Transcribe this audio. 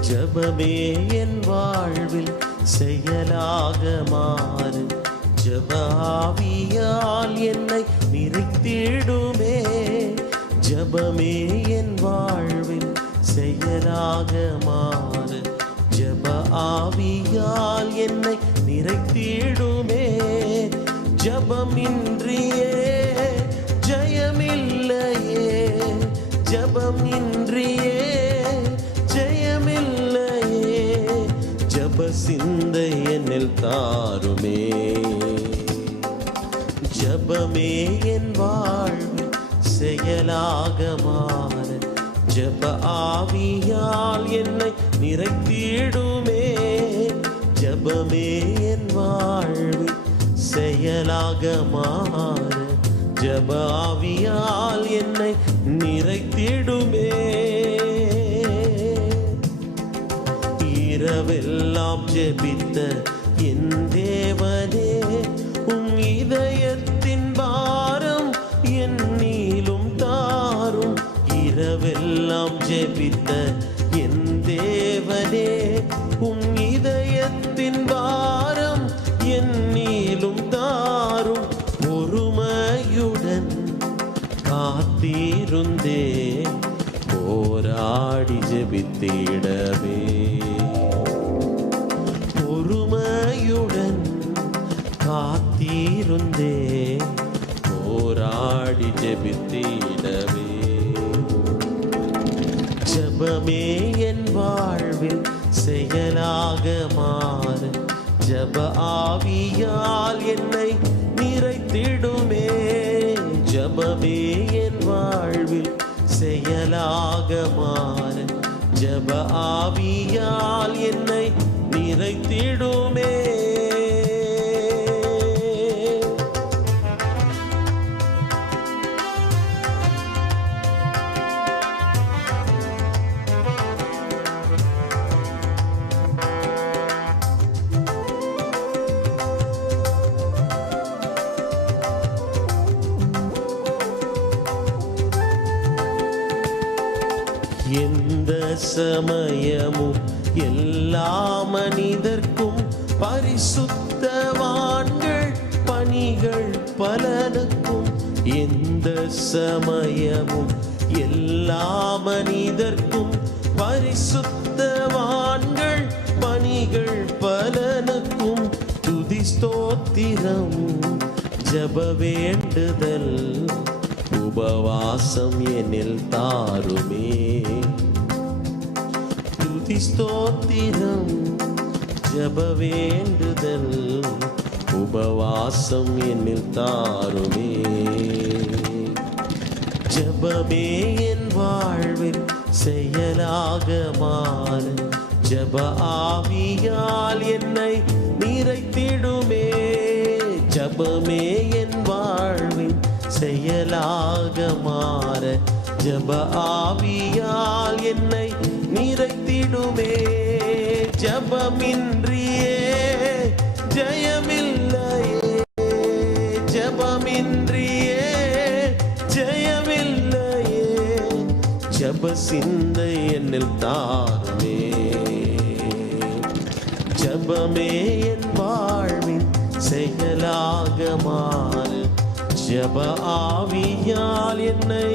ஜபமே என் வாழ்வில் செயலாக மாறு. ஜப ஆவியால் என்னை நிறைத்திடுமே. ஜபமே என் வாழ்வில் செயலாக மாறு. ஜப ஆவியால் என்னை நிறைத்திடுமே. ஜபமின்றியே ஜெயமில்லையே. ஜபமின்றியே ஜெயமில்லையே. ஜப சிந்தை என்னில் தாருமே. ஜபமே என் வாழ்வில் செயலாக மாற. ஜப ஆவியால் என்னை நிறைத்திடுமே. ஜபமே என் வாழ்வில் செயலாக மாற. ஜப ஆவியால் என்னை நிறைத்திடுமே. இரவெல்லாம் ஜெபித்த என் தேவனே, உம் இதயத்தின் பாரம் என்னிலும் தாரும். இரவெல்லாம் ஜெபித்த என் தேவனே, உம் இதயத்தின் பாரம் என்னிலும் தாரும். பொறுமையுடன் காத்திருந்தே போராடி ஜெபித்திடவே. பொறுமையுடன் காத்திருந்தே போராடி ஜெபித்திடவே. ஜபமே என் வாழ்வில் செயலாக மாற. ஜப ஆவியால் என்னை நிறைத்திடுமே. ஜபமே என் வாழ்வில் செயலாக மாற. ஜப ஆவியால் என்னை நிறைத்திடுமே. எந்த சமயமும் எல்லா மனிதர்க்கும் பரிசுத்தவான்கள் பணிகள் பலனுக்கும். எந்த சமயமும் எல்லா மனிதர்க்கும் பரிசுத்தவான்கள் பணிகள் பலனுக்கும். துதி ஸ்தோத்திரம் ஜப வேண்டுதல் உபவாசம் என்னில் தாருமே. துதி ஸ்தோத்திரம் ஜப வேண்டுதல் உபவாசம் என்னில் தாருமே. ஜபமே என் வாழ்வில் செயலாக மாற. ஜப ஆவியால் என்னை நிறைத்திடுமே. ஜபமே என் வாழ்வில் செயலாக மாற. ஜப ஆவியால் என்னை நிறைத்திடுமே. ஜபமின்றியே ஜெயமில்லையே. ஜபமின்றியே ஜெயமில்லையே. ஜப சிந்தை என்னில் தாருமே. ஜபமே என் வாழ்வின் செயலாக மாறு. ஜப ஆவியால் என்னை